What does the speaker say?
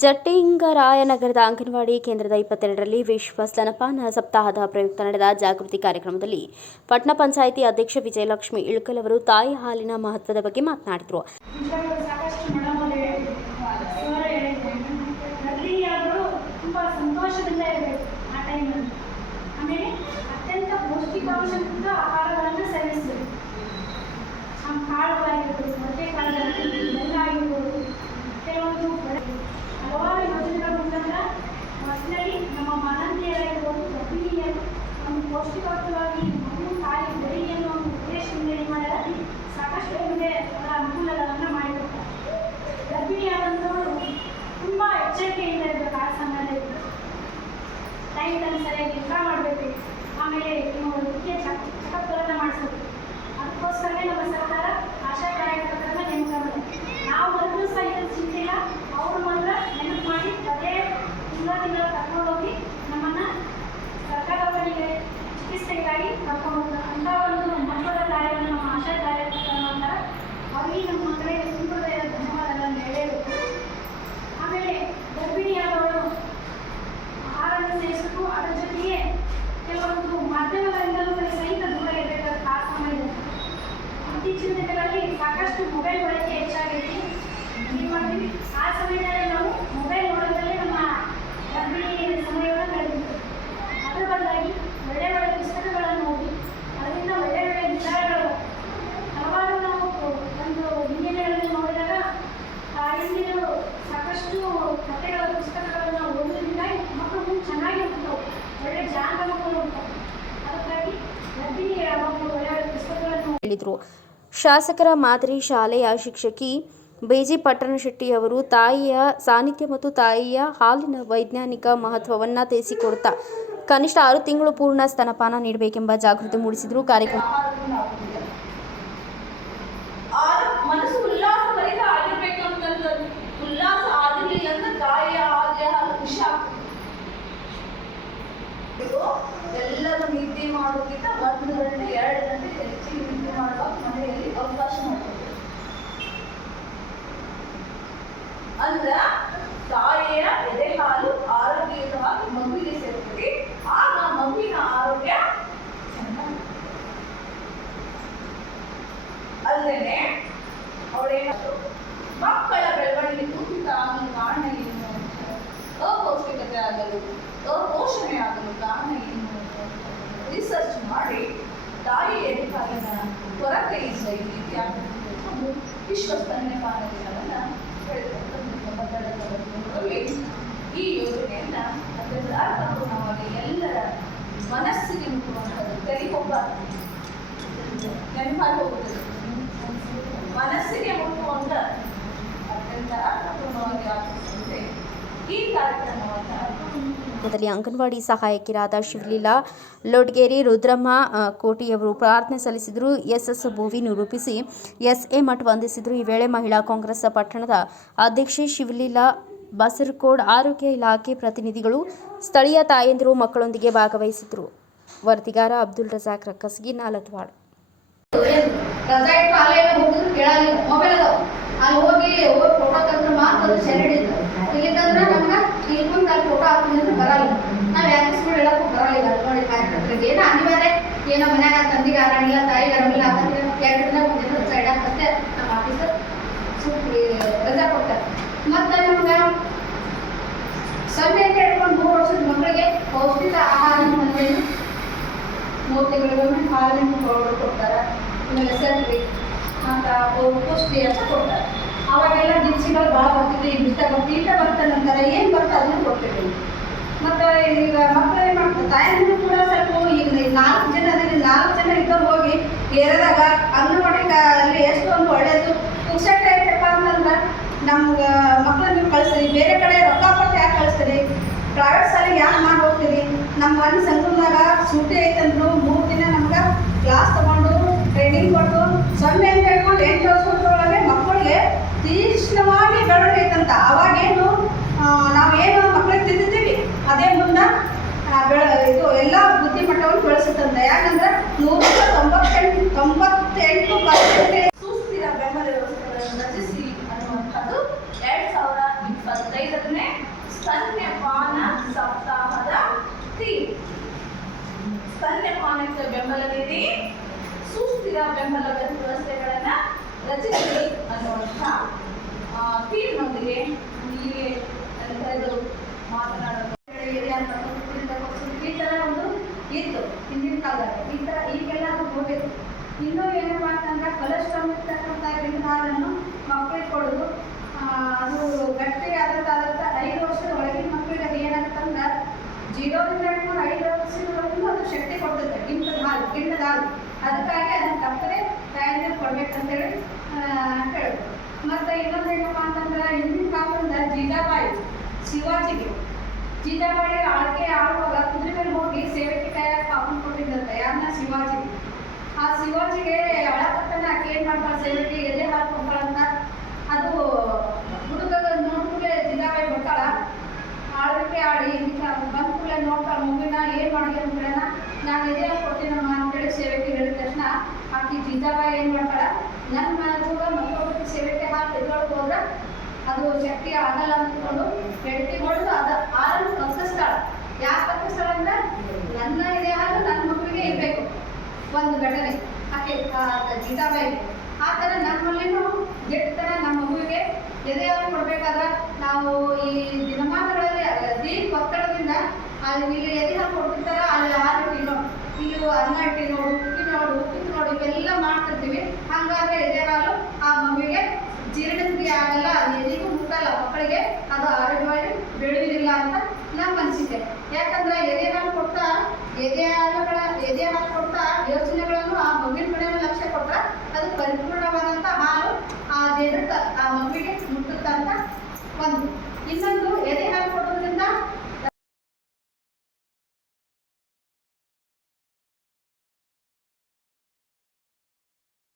ಜಟ್ಟಿಂಗರಾಯನಗರದ ಅಂಗನವಾಡಿ ಕೇಂದ್ರದ ಇಪ್ಪತ್ತೆರಡರಲ್ಲಿ ವಿಶ್ವ ಸ್ತನಪಾನ ಸಪ್ತಾಹದ ಪ್ರಯುಕ್ತ ನಡೆದ ಜಾಗೃತಿ ಕಾರ್ಯಕ್ರಮದಲ್ಲಿ ಪಟ್ಟಣ ಪಂಚಾಯಿತಿ ಅಧ್ಯಕ್ಷ ವಿಜಯಲಕ್ಷ್ಮಿ ಇಳ್ಕಲ್ ಅವರು ತಾಯಿ ಹಾಲಿನ ಮಹತ್ವದ ಬಗ್ಗೆ ಮಾತನಾಡಿದರು. ವಿಚಾರಗಳು ಸಾಕಷ್ಟು ಮೇಡಮ್ ಅವರು ಹೇಳಿದ್ರು ಸರ್ ಹೇಳಿದ್ರು ಗರ್ಭಿಣಿಯಾದವರು ತುಂಬ ಸಂತೋಷದಿಂದ ಇರಬೇಕು ಆ ಟೈಮಲ್ಲಿ ಆಮೇಲೆ ಅತ್ಯಂತ ಪೌಷ್ಟಿಕಾಂಶಯುಕ್ತ ಆಹಾರಗಳನ್ನು ಸೇವಿಸಬೇಕು ನಮ್ಮ ಕಾಳುಗಳಾಗಿರ್ಬೋದು ಮೊಟ್ಟೆ ಕಾಳುಗಳಾಗಿರ್ಬೋದು ಬೆಲ್ಲ ಆಗಿರ್ಬೋದು ಕೆಲವೊಂದು ಬೆಳೆ- ಹಲವಾರು ಯೋಜನೆಗಳ ಮುಖಾಂತರ ಒಟ್ಟಿನಲ್ಲಿ ನಮ್ಮ ಮಾನವೀಯರಾಗಿರ್ಬೋದು ಗರ್ಭಿಣಿಯರು ಒಂದು ಪೌಷ್ಟಿಕವಾಗಿ ಮಗು, ತಾಯಿ ಅನ್ನೋ ಒಂದು ಉದ್ದೇಶದಿಂದ ಏನು ಮಾಡ್ಯಾರ ಸಾಕಷ್ಟು ನಮಗೆ ಅವರ ಅನುಕೂಲಗಳನ್ನು ಮಾಡಿಕೊಡ್ತಾರೆ. ಗರ್ಭಿಣಿಯಾದಂಥವರು ತುಂಬ ಎಚ್ಚರಿಕೆಯಿಂದ ಇರಬೇಕು ಆ ಸಮಯದಲ್ಲಿ. ಟೈಮ್ ಸರಿಯಾಗಿ ಊಟ ಮಾಡಬೇಕು. ಆಮೇಲೆ ಮುಖ್ಯ ಚೆಕಪ್ಗಳನ್ನು ಮಾಡಿಸ್ಬೇಕು ಅದಕ್ಕೋಸ್ಕರನೇ ನಮ್ಮ ಸರ್ಕಾರ ಆಶಾ ಕಾರ್ಯಕರ್ತರನ್ನ ನೇಮಕ ಮಾಡಿದೆ ನಾವು ಬಂದರೂ ಸಹ ಇದ್ರ ಚಿಂತೆ ಇಲ್ಲ ಅವರು ಮಾತ್ರ ನೆನಪು ಮಾಡಿ ಅದೇ ತಿಂಗಳ ತಿಂಗಳ ಕರ್ಕೊಂಡೋಗಿ ನಮ್ಮನ್ನು ಸರ್ಕಾರಗಳಿಗೆ ಚಿಕಿತ್ಸೆಗಾಗಿ ಕರ್ಕೊಂಡು ಹೋಗ್ತಾರೆ ಅಂತ ಒಂದು ಮಹತ್ವದ ಕಾರ್ಯವನ್ನು ನಮ್ಮ ಆಶಾ ಕಾರ್ಯಕರ್ತರು ಮಾಡ್ತಾರೆ ಅವರಿಗೆ ನಮ್ಮ ಮಕ್ಕಳಿಗೆ ತುಂಬ ಧನ್ಯವಾದಗಳನ್ನು ಹೇಳಬೇಕು ಆಮೇಲೆ ಗರ್ಭಿಣಿಯಾದವರು ಆಹಾರವನ್ನು ಸೇವಿಸಬೇಕು ಅದರ ಜೊತೆಗೆ ಕೆಲವೊಂದು ಮಾಧ್ಯಮಗಳಿಂದಲೂ ಸಹಿತ ದೂರ ಇರಬೇಕಾದ ಆ ಸಮಯದಲ್ಲಿ ಇತ್ತೀಚಿನ ದಿನಗಳಲ್ಲಿ ಸಾಕಷ್ಟು ಮೊಬೈಲ್ ಬಳಕೆ ಹೆಚ್ಚಾಗಿದೆ ಏನು ಮಾಡ್ತೀವಿ ಆ ಸಮಯದಲ್ಲಿ ನಾವು ಮೊಬೈಲ್ ನೋಡೋದ್ರಲ್ಲಿ ನಮ್ಮ ಗರ್ಭಿಣಿ ಸಮಯವನ್ನು ಕಳೆದಿತ್ತು ಅದರ ಬದಲಾಗಿ ಒಳ್ಳೆ ಒಳ್ಳೆ ಪುಸ್ತಕಗಳನ್ನು ಓದಿ, ಅದರಿಂದ ಒಳ್ಳೆ ಒಳ್ಳೆ ವಿಚಾರಗಳು, ಹಲವಾರು ನಾವು ಒಂದು ಹಿನ್ನೆಲೆಯಲ್ಲಿ ನೋಡಿದಾಗ ತಾಯಂದಿರು ಸಾಕಷ್ಟು ಕಥೆಗಳ, ಪುಸ್ತಕಗಳನ್ನು ಓದೋದ್ರಿಂದ ಮಕ್ಕಳು ಚೆನ್ನಾಗಿ ಹೋಗ್ತಾವೆ ಒಳ್ಳೆ ಜ್ಞಾನ ಮಕ್ಕಳು ಅದಕ್ಕಾಗಿ ಗರ್ಭಿಣಿಯ ಮಕ್ಕಳು ಒಳ್ಳೆ ಒಳ್ಳೆ ಪುಸ್ತಕಗಳನ್ನು ಹೇಳಿದರು. ಶಾಸಕರ ಮಾದರಿ ಶಾಲೆಯ ಶಿಕ್ಷಕಿ ಬೇಜಿ ಪಟ್ಟಣಶೆಟ್ಟಿ ಅವರು ತಾಯಿಯ ಸಾನ್ನಿಧ್ಯ ಮತ್ತು ತಾಯಿಯ ಹಾಲಿನ ವೈಜ್ಞಾನಿಕ ಮಹತ್ವವನ್ನು ತಿಳಿಸಿಕೊಡ್ತಾ ಕನಿಷ್ಠ ಆರು ತಿಂಗಳು ಪೂರ್ಣ ಸ್ತನಪಾನ ನೀಡಬೇಕೆಂಬ ಜಾಗೃತಿ ಮೂಡಿಸಿದರು ಕಾರ್ಯಕ್ರಮ ಆಹಾರವನ್ನು ನಾವು ಕುಡಿಯೋದು. ಆರು ಮನಸ್ಸು ಉಲ್ಲಾಸಭರಿತ ಆಗಿರ್ಬೇಕು ಅಂತಂದ್ರೆ ಉಲ್ಲಾಸ ಆಗಿರ್ಲಿಲ್ಲ ಅಂದ್ರೆ ತಾಯಿಯ ಹಾಗೆ ಹಾಲು ಖುಷಿ ಆಗ್ತದೆ ಇದು ಎಲ್ಲರೂ ನಿದ್ದೆ ಮಾಡೋದಕ್ಕಿಂತ ಒಂದು ಗಂಟೆ ಎರಡು ಗಂಟೆ ಹೆಚ್ಚಿಗೆ ನಿದ್ದೆ ಮಾಡುವಾಗ ಮನೆಯಲ್ಲಿ ಅವಕಾಶ ಮಾಡ್ಕೊಬೇಕು ಅಂದ್ರ ತಾಯಿಯ ಎದೆ ಹಾಲು ಆರೋಗ್ಯಯುತವಾಗಿ ಮಗುವಿಗೆ ಸೇರ್ತದೆ ಆಗ ಮಗುವಿನ ಆರೋಗ್ಯ ಚೆನ್ನಾಗಿ ಅಲ್ಲದೆ ಅವಳೇನಾದ್ರು ಮಕ್ಕಳ ಬೆಳವಣಿಗೆ ಕುಂಠಿತ ಆಗಲು ಕಾರಣ ಏನು ಅಪೌಷ್ಟಿಕತೆ ಆಗಲು ಅಪೋಷಣೆ ಆಗಲು ಕಾರಣ ಏನು ರಿಸರ್ಚ್ ಮಾಡಿ ತಾಯಿ ಎದೆಹಾಲಿನ ಕೊರತೆಯಿಂದ ಈ ರೀತಿ ಆಗುತ್ತದೆ ಎಂದು ವಿಶ್ವ ಸ್ತನ್ಯಪಾನ ದಿನವನ್ನ ಬೆಳೆದುಕೊಂಡು ಈ ಯೋಜನೆಯನ್ನು ಅತ್ಯಂತ ಅರ್ಥಪೂರ್ಣವಾಗಿ ಎಲ್ಲರ ಮನಸ್ಸಿಗೆ ಮುಟ್ಟುವಂಥದ್ದು ತೆರಿಗೊಬ್ಬ ನೆನಪಾಗಿ ಹೋಗುತ್ತದೆ ಮನಸ್ಸಿಗೆ ಮುಟ್ಟುವಂಥ ಅತ್ಯಂತ ಅರ್ಥಪೂರ್ಣವಾಗಿ ಆಚರಿಸುವಂತೆ ಈ ಕಾರ್ಯಕ್ರಮವನ್ನು ದಲ್ಲಿ ಅಂಗನವಾಡಿ ಸಹಾಯಕಿರಾದ ಶಿವಲೀಲಾ ಲೊಡ್ಗೇರಿ, ರುದ್ರಮ್ಮ ಕೋಟಿಯವರು ಪ್ರಾರ್ಥನೆ ಸಲ್ಲಿಸಿದರು. ಎಸ್ಎಸ್ ಭೂವಿ ನಿರೂಪಿಸಿ ಎಸ್ಎ ಮಠ ವಂದಿಸಿದರು. ಈ ವೇಳೆ ಮಹಿಳಾ ಕಾಂಗ್ರೆಸ್ ಪಟ್ಟಣದ ಅಧ್ಯಕ್ಷೆ ಶಿವಲೀಲಾ ಬಸರಕೋಡ್ ಆರೋಗ್ಯ ಇಲಾಖೆ ಪ್ರತಿನಿಧಿಗಳು ಸ್ಥಳೀಯ ತಾಯಂದಿರು ಮಕ್ಕಳೊಂದಿಗೆ ಭಾಗವಹಿಸಿದರು. ವರದಿಗಾರ ಅಬ್ದುಲ್ ರಜಾಕ್ ರಕ್ಕಸ್ಗಿ ನಾಲತ್ವಾಡ್ ಇಟ್ಟು ಅಲ್ಲೇ ಹೋಗಿ ಹೋಗಿ ಫೋಟೋ ತಂದ್ರೆ ಮಾತ್ರ ಸೆರೆ ಇತ್ತು ಇಲ್ಲಿಕಂದ್ರೆ ನಮ್ಗೆ ಇಲ್ಲಿ ಮುಂದೆ ಅಲ್ಲಿ ಫೋಟೋ ಹಾಕ್ತೀನಿ ಅಂದ್ರೆ ಬರಲ್ಲ ನಾವು ಯಾಕೆ ಸುಳ್ಳು ಹೇಳಕ್ಕೂ ಬರಲ್ಲ ನೋಡಿ ಕಾರ್ಯಕ್ರಮಕ್ಕೆ ಏನೋ ಅನಿವಾರ್ಯ ಏನೋ ಮನ್ಯಾಗ ತಂದಿಗೆ ಆರಾಮಿಲ್ಲ, ತಾಯಿಗೆ ಆರಾಮಿಲ್ಲ ಅಂತಂದ್ರೆ ಎರಡು ದಿನ ರಜಾ ಇಡಕ್ಕೆ ನಮ್ಮ ಆಫೀಸರ್ ಸುಟ್ಟಿ ರಜಾ ಕೊಡ್ತಾರೆ ಮತ್ತೆ ನಮ್ಗೆ ಸೊನ್ನೆ ಅಂತ ಹೇಳ್ಕೊಂಡು ಮೂರು ವರ್ಷದ ಮಕ್ಕಳಿಗೆ ಪೌಷ್ಟಿಕ ಆಹಾರ ಅಂದ್ರೆ ಮೂರು ತಿಂಗಳಿಗೊಮ್ಮೆ ಹಾಲಿನ ಪೌಡರ್ ಕೊಡ್ತಾರೆ. ಆಮೇಲೆ ಸಕ್ರೆ ಅಂತ ಪುಷ್ಟಿ ಅಂತ ಕೊಡ್ತಾರೆ. ಅವಾಗೆಲ್ಲ ದಿನಸಿಗಳು ಭಾಳ ಬರ್ತಿದ್ವಿ ಬರ್ತೀವಿ ಈಟ ಬರ್ತದೆ ಅಂತಾರೆ ಏನು ಬರ್ತಾ ಅದನ್ನ ಕೊಡ್ತೀವಿ ಮತ್ತು ಈಗ ಮಕ್ಕಳು ಏನು ಮಾಡ್ತಾರೆ? ತಾಯಂದಿರು ಕೂಡ ಸ್ವಲ್ಪ ಈಗ ನಾಲ್ಕು ಜನ ಅದೇ ನಾಲ್ಕು ಜನ ಇದ್ದವ್ರು ಹೋಗಿ ಏರಿಯಾದಾಗ ಅಂಗನವಾಡಿ ಅಲ್ಲಿ ಎಷ್ಟು ಒಂದು ಒಳ್ಳೇದು ಪುಕ್ಸಟ್ಟೆ ಐತಪ್ಪ ಅಂತಂದ್ರೆ ನಮ್ಗೆ ಮಕ್ಕಳನ್ನ ನೀವು ಕಳಿಸ್ತೀರಿ ಬೇರೆ ಕಡೆ ರೊಕ್ಕ ಕೊಟ್ಟು ಯಾಕೆ ಕಳಿಸ್ತೀರಿ? ಪ್ರೈವೇಟ್ ಶಾಲೆಗೆ ಯಾಕೆ ಮಾಡಿ ಹೋಗ್ತೀರಿ ನಮ್ಮ ಮನೆ ಸಂಘದಾಗ ಸೂಟಿ ಐತಂದ್ರು. ಮೂರು ದಿನ ನಮ್ಗೆ ಕ್ಲಾಸ್ ತಗೊಂಡು ಟ್ರೈನಿಂಗ್ ಕೊಟ್ಟು, ಸೊನ್ನೆ ಅಂತ ಹೇಳ್ಕೊಂಡು ಎಂಟು ವರ್ಷದೊಳಗೆ ಮಕ್ಕಳಿಗೆ ತೀಕ್ಷ್ಣವಾಗಿ ಬೆಳವಣಿಗೆ ಐತಂತ. ಅವಾಗೇನು ನಾವು ನಾವೇನು ಮಕ್ಕಳಿಗೆ ತಿಂದಿದ್ದೀವಿ ಅದೇ ಮುನ್ನ ಇದು ಎಲ್ಲ ಬುದ್ಧಿಮಟ್ಟವನ್ನು ಬೆಳೆಸುತ್ತಂತೆ. ಯಾಕಂದ್ರೆ ನೂರ ತೊಂಬತ್ತೆಂಟು ತೊಂಬತ್ತೆಂಟು ಪರ್ಸೆಂಟ್ ಸುಸ್ಥಿರ ಬೆಂಬಲ ವ್ಯವಸ್ಥೆಗಳನ್ನು ರಚಿಸಿ ಅನ್ನುವಂಥದ್ದು ಎರಡ್ ಸಾವಿರ ಇಪ್ಪತ್ತೈದರನೇ ಸ್ತನ್ಯಪಾನ ಸಪ್ತಾಹದ ಥೀಮ್. ಸ್ತನ್ಯಪಾನಕ್ಕೆ ಬೆಂಬಲ ನೀಡಿ ಸುಸ್ಥಿರ ಬೆಂಬಲ ವ್ಯವಸ್ಥೆಗಳನ್ನ ರಚಿಸಿ ಅನ್ನುವಂಥ ಥೀಮ್ನೊಂದಿಗೆ ಇಲ್ಲಿಗೆ ಕರೆದು ಮಾತನಾಡಲು ಏರಿಯಾ ಅಂತ ಗೊತ್ತಿಲ್ಲ, ಗೊತ್ತಿಲ್ಲ. ಈ ಥರ ಒಂದು ಇತ್ತು ಹಿಂದಿನ ಕಾಲದಲ್ಲಿ ಈ ಥರ ಈಗೆಲ್ಲ ಹೋಗಿತ್ತು ಇನ್ನೂ ಏನಪ್ಪ ಅಂತಂದ್ರೆ ಕೊಲೆಸ್ಟ್ರಾಲ್ ಇರ್ತಕ್ಕಂಥ ಗಿಡದ ಹಾಲನ್ನು ಮಕ್ಕಳಿಗೆ ಕೊಡೋದು ಅದು ಗಟ್ಟಿ ಕಾಲದ ಐದು ವರ್ಷದ ಒಳಗಿನ ಮಕ್ಕಳಿಗೆ ಏನಾಗುತ್ತಂದ್ರೆ ಜೀರೋದಿಂದ ಹಿಡ್ಕೊಂಡು ಐದು ವರ್ಷದವರೆಗೂ ಅದು ಶಕ್ತಿ ಕೊಡ್ತದೆ ಗಿಂತದ ಹಾಲು ಗಿಣ್ಣದ ಹಾಲು ಅದಕ್ಕಾಗಿ ಅದನ್ನು ತಪ್ಪದೆ ತಯಾರಿ ಕೊಡ್ಬೇಕಂತೇಳಿ ಆ, ಹೇಳೋದು ಮತ್ತು ಇನ್ನೊಂದು ಏನಪ್ಪ ಅಂತಂದ್ರೆ ಹಿಂದಿನ ಕಾಲದಿಂದ ಜೀಜಾಬಾಯಿ ಶಿವಾಜಿಗೆ ಜೀಜಾಬಾಯಿ ಆಳ್ಕೆ ಯಾರನ್ನ ಶಿವಾಜಿ. ಆ ಶಿವಾಜಿಗೆ ಅಳಕತ್ತನ ಆಕೆ ಏನ್ ಮಾಡ್ತಾಳೆ ಸೇವೆಗೆ ಎದೆ ಹಾಲು ಕೊಡ್ತಾಳಂತ ಅದು ಹುಡುಗದ ನೋಡ್ಕೂಲೆ ಜೀಜಾಬಾಯಿ ಬರ್ತಾಳ ಆಳ್ವಿಕೆ ಆಡಿ ಬಂದ ಕೂಡಲೇ ನೋಡ್ತಾಳೆ ಮಗುವಿನ ಏನ್ ಮಾಡಿದೆ ಅಂದ್ರೇನ ನಾನು ಎದೆ ಹಾಕೊಡ್ತೀನಮ್ಮ ಕೊಡ್ತೀನಮ್ಮ ಅಂತೇಳಿ ಸೇವೆಗೆ ಹೇಳಿದ ತಕ್ಷಣ ಆಕಿ ಜಿಂದಾಬಾಯಿ ಏನ್ ಮಾಡ್ತಾಳ? ನನ್ನ ಮಗ ಮಕ್ಕಳು ಸೇವೆಗೆ ಹಾಕಿ ಹೋದ್ರೆ ಅದು ಶಕ್ತಿ ಆಗಲ್ಲ ಅಂದ್ಕೊಂಡು ಹೆಂಡತಿ ಹೊಡೆದು ಅದ ಹಾಲನ್ನು ಕಲ್ಪಿಸ್ತಾಳ ಯಾಕೆ ಕಲ್ಪಿಸ್ತಾಳ ಅಂದ್ರೆ ನನ್ನ ಇದೆ ಹಾಲು ನನ್ನ ಮಗುವಿಗೆ ಇರಬೇಕು ಒಂದು ಘಟನೆ ಆಕೆ ಗೀತಾಬಾಯಿಗೆ ಆ ಥರ ನಮ್ಮಲ್ಲಿನೂ ಥರ ನಮ್ಮ ಮಗುವಿಗೆ ಎದೆ ಹಾಲು ಕೊಡ್ಬೇಕಾದ್ರೆ ನಾವು ಈ ದಿನಮಾನಗಳಲ್ಲಿ ಅತಿ ಒತ್ತಡದಿಂದ ಅಲ್ಲಿ ಇಲ್ಲಿ ಎದೆ ಹಾಕಿ ಕೊಡ್ತಿರ್ತಾರ? ಅಲ್ಲಿ ಹಾಲು ತಿನ್ನೋ ಇಲ್ಲಿ ಅನ್ನ ಇಟ್ಟಿನೋ ಉಪ್ಪಿ ನೋಡು, ಉಪ್ಪಿಟ್ಟು ನೋಡು, ಇವೆಲ್ಲ ಮಾಡ್ತಿರ್ತೀವಿ. ಹಂಗಾದ್ರೆ ಎದೆ ಹಾಲು ಆ ಮಗುವಿಗೆ ಜೀರ್ಣಕ್ರಿಯೆ ಆಗಲ್ಲ ಅದು ಎದೆಗೂ ಮುಟ್ಟಲ್ಲ. ಮಕ್ಕಳಿಗೆ ಅದು ಆರೋಗ್ಯವಾಗಿ ಬೆಳೆಯುವುದಿಲ್ಲ ಅಂತ ನಮ್ಮ ಅನಿಸಿಕೆ ಯಾಕಂದ್ರೆ ಎದೆ ಹಾಲು ಕೊಡ್ತಾ ಎದೆ ಹಾಲುಗಳ ಎದೆ ಹಾಲು ಕೊಡ್ತಾ ಯೋಚನೆಗಳನ್ನು ಆ ಮಗುವಿನ ಕಡೆ ಲಕ್ಷ್ಯ ಕೊಟ್ಟರೆ ಅದು ಪರಿಪೂರ್ಣವಾದಂಥ ಹಾಲು ಆ ದೇಹಕ್ಕೆ, ಆ ಮಗುವಿಗೆ ಮುಟ್ಟುತ್ತಂತ ಒಂದು. ಇನ್ನೊಂದು